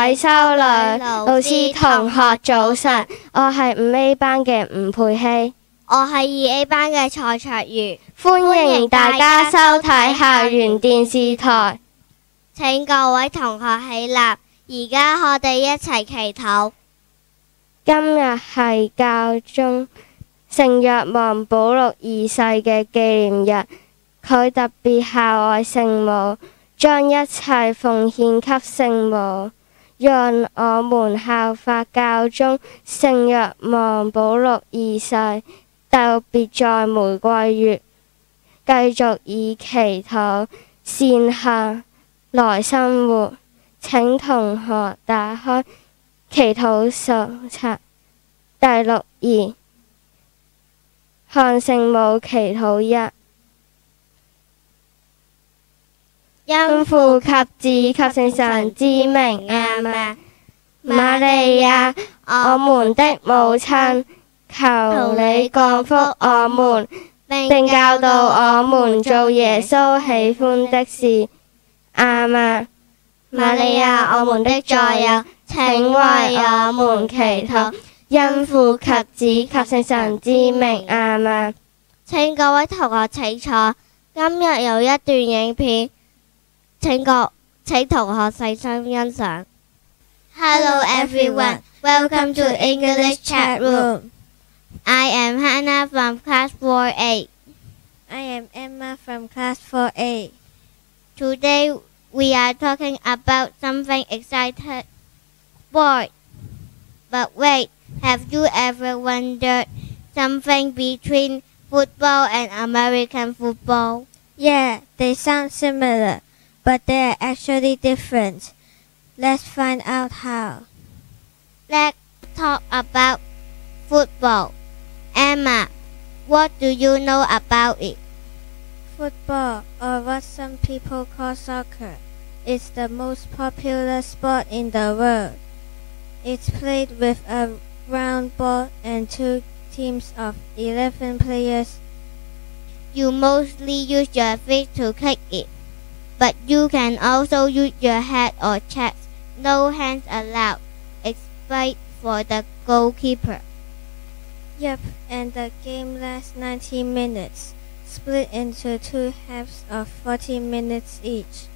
位修女、老師、同學早晨，我係5A 班嘅吳佩希，我係2A 班嘅蔡卓如，歡迎大家收睇校園電視台。請各位同學起立，而家我哋一齊祈禱。今日係教宗聖若望保祿2世嘅紀念日，佢特別孝愛聖母，將一切奉獻給聖母。讓我們效法教宗聖若望保祿2世，特別在玫瑰月，繼續以祈禱善行來生活。請同學打開祈禱手冊第6頁，向聖母祈禱1。因父及子及聖神之名，阿們。瑪利亞，我們的母親，求你降福我們，並教導我們做耶穌喜歡的事，阿們。瑪利亞，我們的座右，請為我們祈禱，因父及子及聖神之名，阿們。請各位同學請坐，今日有一段影片。請同學細心欣賞。Hello everyone, welcome to English chat room. I am Hannah from class 4A. I am Emma from class 4A. Today we are talking about something exciting. Sport. But wait, have you ever wondered something between football and American football? Yeah, they sound similar, but they are actually different. Let's find out how. Let's talk about football. Emma, what do you know about it? Football, or what some people call soccer, is the most popular sport in the world. It's played with a round ball and 2 teams of 11 players. You mostly use your feet to kick it, but you can also use your head or chest. No hands allowed, except for the goalkeeper. Yep, and the game lasts 90 minutes, split into 2 halves of 40 minutes each.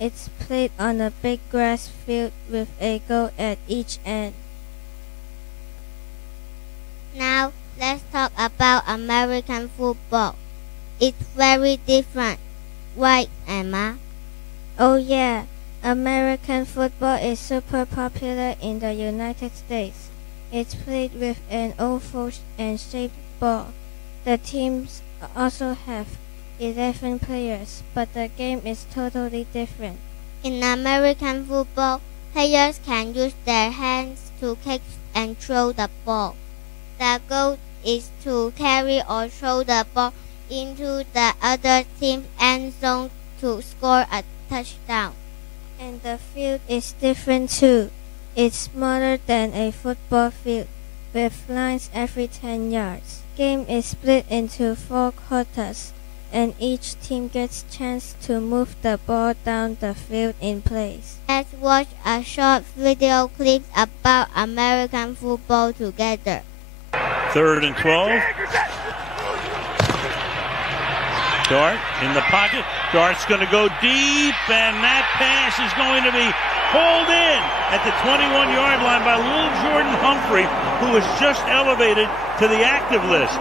It's played on a big grass field with a goal at each end. Now, let's talk about American football. It's very different, right, Emma? Oh yeah, American football is super popular in the United States. It's played with an oval and shaped ball. The teams also have 11 players, but the game is totally different. In American football, players can use their hands to kick and throw the ball. The goal is to carry or throw the ball into the other team's end zone to score a touchdown. And the field is different too. It's smaller than a football field, with lines every 10 yards. Game is split into 4 quarters, and each team gets a chance to move the ball down the field in place. Let's watch a short video clip about American football together. 3rd and 12. Dart in the pocket. Dart's going to go deep, and that pass is going to be pulled in at the 21-yard line by Little Jordan Humphrey, who was just elevated to the active list.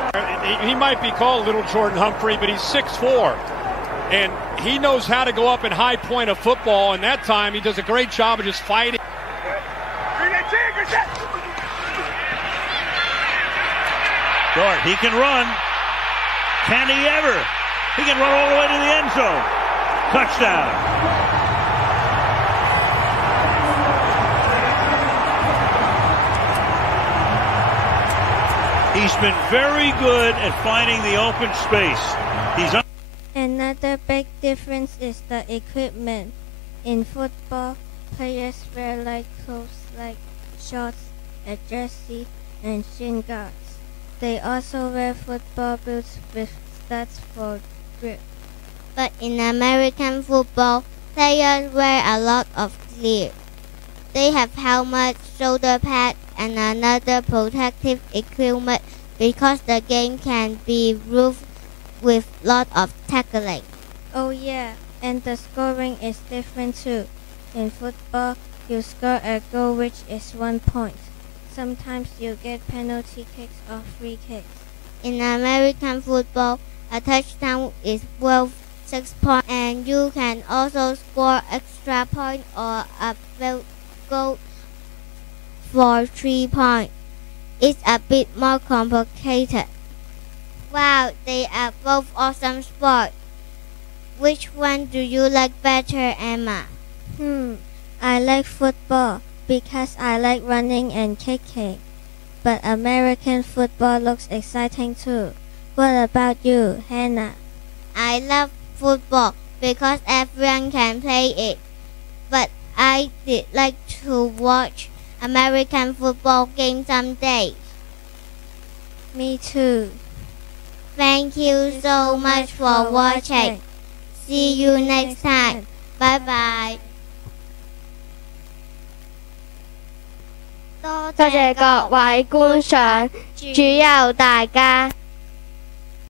He might be called Little Jordan Humphrey, but he's 6'4", and he knows how to go up and high point a football, and that time he does a great job of just fighting. Dart, he can run. Can he ever? He can run all the way to the end zone. Touchdown. He's been very good at finding the open space. Another big difference is the equipment. In football, players wear light clothes like shorts, a jersey, and shin guards. They also wear football boots with studs for grip. But in American football, players wear a lot of gear. They have helmets, shoulder pads, and another protective equipment because the game can be rough with lot of tackling. Oh yeah, and the scoring is different too. In football, you score a goal which is 1 point. Sometimes you get penalty kicks or free kicks. In American football, a touchdown is worth 6 points, and you can also score extra point or a field goal for 3 points. It's a bit more complicated. Wow, they are both awesome sports. Which one do you like better, Emma? I like football because I like running and kicking. But American football looks exciting too. What about you, Hannah? I love football because everyone can play it. But I did like to watch American football games someday. Me too. Thank you so much for watching. See you next time. Bye bye. 多謝各位觀賞，主佑大家。